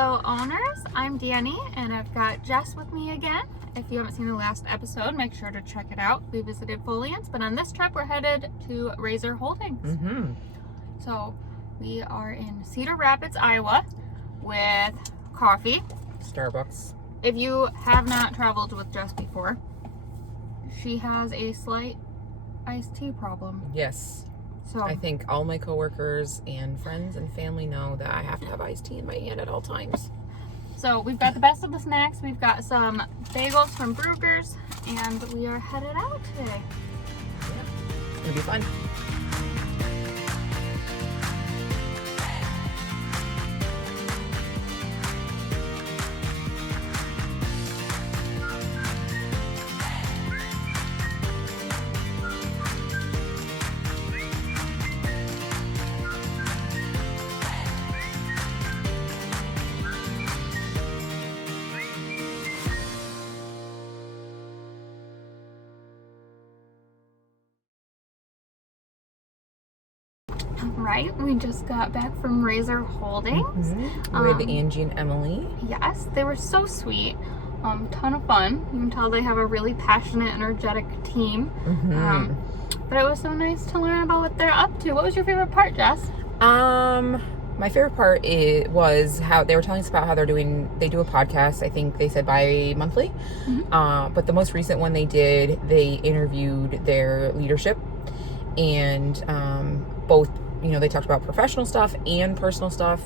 Hello owners, I'm Dani and I've got Jess with me again. If you haven't seen the last episode, make sure to check it out. We visited Foliance, but on this trip we're headed to Razor Holdings. So we are in Cedar Rapids, Iowa with coffee. Starbucks. If you have not traveled with Jess before, she has a slight iced tea problem. Yes. So I think all my coworkers and friends and family know that I have to have iced tea in my hand at all times. So we've got the best of the snacks. We've got some bagels from Brugger's, and we are headed out today. Yeah, it'll be fun. Right, we just got back from Razor Holdings With Angie and Emily. Yes, they were so sweet. Ton of fun. You can tell they have a really passionate, energetic team. But it was so nice to learn about what they're up to. What was your favorite part, Jess? My favorite part was how they were telling us about how they do a podcast. I think they said bi-monthly. But the most recent one they did, they interviewed their leadership and both, they talked about professional stuff and personal stuff,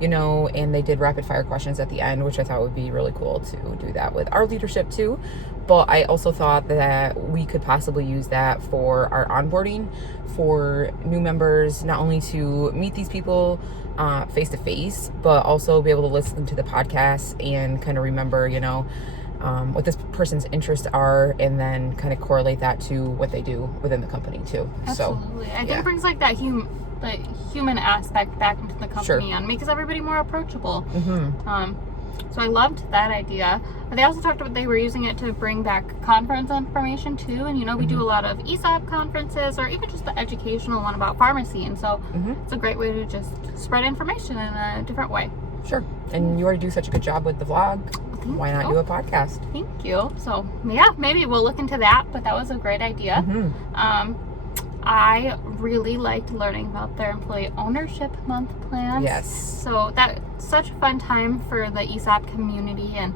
and they did rapid fire questions at the end, which I thought would be really cool to do that with our leadership too. But I also thought that we could possibly use that for our onboarding for new members, not only to meet these people face to face, but also be able to listen to the podcast and kind of remember, what this person's interests are, and then kind of correlate that to what they do within the company too. Absolutely. I think it brings like that human aspect back into the company and makes everybody more approachable. So I loved that idea. They also talked about they were using it to bring back conference information too, and we do a lot of ESOP conferences or even just the educational one about pharmacy, and so it's a great way to just spread information in a different way. Sure. And you already do such a good job with the vlog. Why not do a podcast? Thank you. So yeah, maybe we'll look into that, but that was a great idea. I really liked learning about their employee ownership month plans. Yes. So that's such a fun time for the ESOP community, and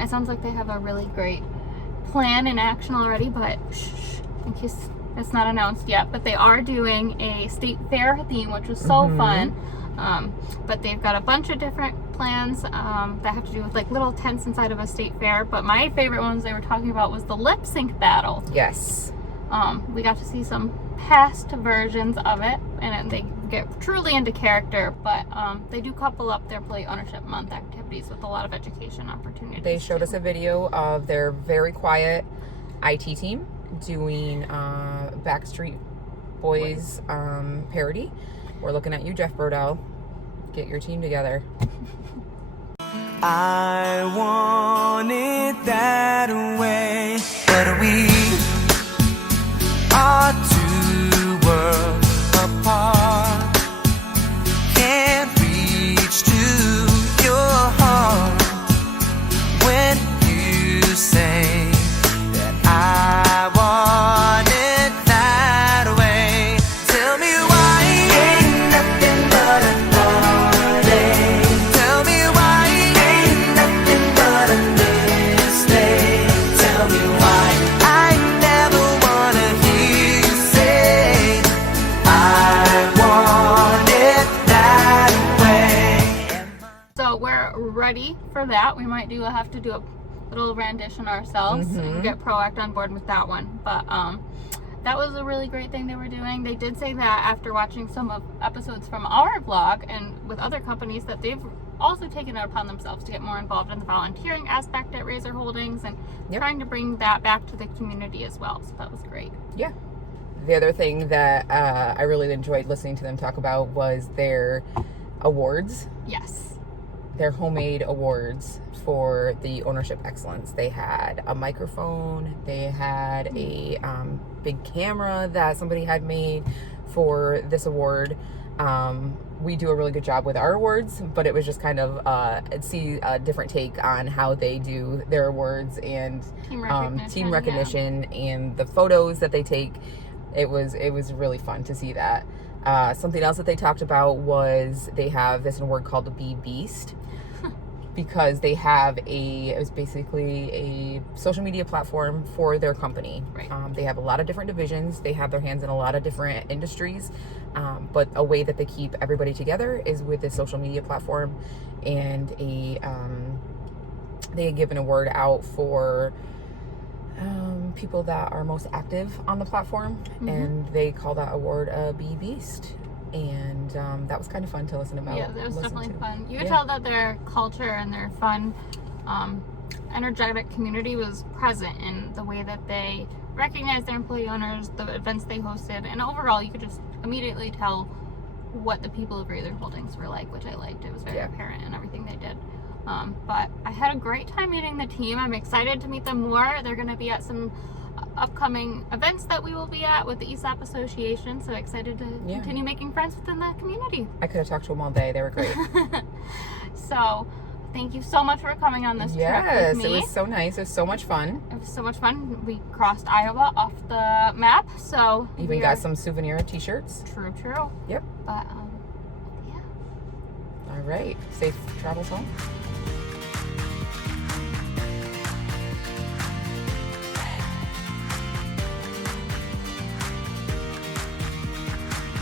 it sounds like they have a really great plan in action already, but in case it's not announced yet, but they are doing a state fair theme, which was so fun. But they've got a bunch of different plans that have to do with like little tents inside of a state fair. But my favorite ones they were talking about was the lip sync battle. Yes. We got to see some past versions of it, and they get truly into character, but they do couple up their employee ownership month activities with a lot of education opportunities. They showed us a video of their very quiet IT team doing Backstreet Boys parody. We're looking at you, Jeff Brodell. Get your team together. I want it that way, but we are two worlds apart. Can't reach to your heart when you say that I want it that way. Tell me why ain't nothing but a heartache. Tell me why ain't nothing but a mistake. Tell me why I never wanna hear you say I want it that way. So we're ready for that. We might have to do a little rendition ourselves and get ProAct on board with that one. But that was a really great thing they were doing. They did say that after watching some of episodes from our vlog and with other companies that they've also taken it upon themselves to get more involved in the volunteering aspect at Razor Holdings and trying to bring that back to the community as well. So that was great. Yeah. The other thing that I really enjoyed listening to them talk about was their awards. Yes. Their homemade awards for the ownership excellence. They had a microphone. They had a big camera that somebody had made for this award. we do a really good job with our awards, but it was just kind of see a different take on how they do their awards and team recognition and the photos that they take. It was really fun to see that. Something else that they talked about was they have this award called the Bee Beast, because they have it was basically a social media platform for their company. Right. They have a lot of different divisions. They have their hands in a lot of different industries. But a way that they keep everybody together is with this social media platform. And they give an award out for people that are most active on the platform. Mm-hmm. And they call that award a Bee Beast. And that was kind of fun to listen about. Yeah, it was definitely fun. You could tell that their culture and their fun, energetic community was present in the way that they recognized their employee owners, the events they hosted, and overall you could just immediately tell what the people of Rather Holdings were like, which I liked. It was very apparent in everything they did. But I had a great time meeting the team. I'm excited to meet them more. They're going to be at some upcoming events that we will be at with the ESAP Association, so excited to continue making friends within the community. I could have talked to them all day. They were great. So thank you so much for coming on this trip with me. Yes, it was so nice. It was so much fun. It was so much fun. We crossed Iowa off the map, so even got some souvenir t-shirts. True. Yep. But all right, safe travels home.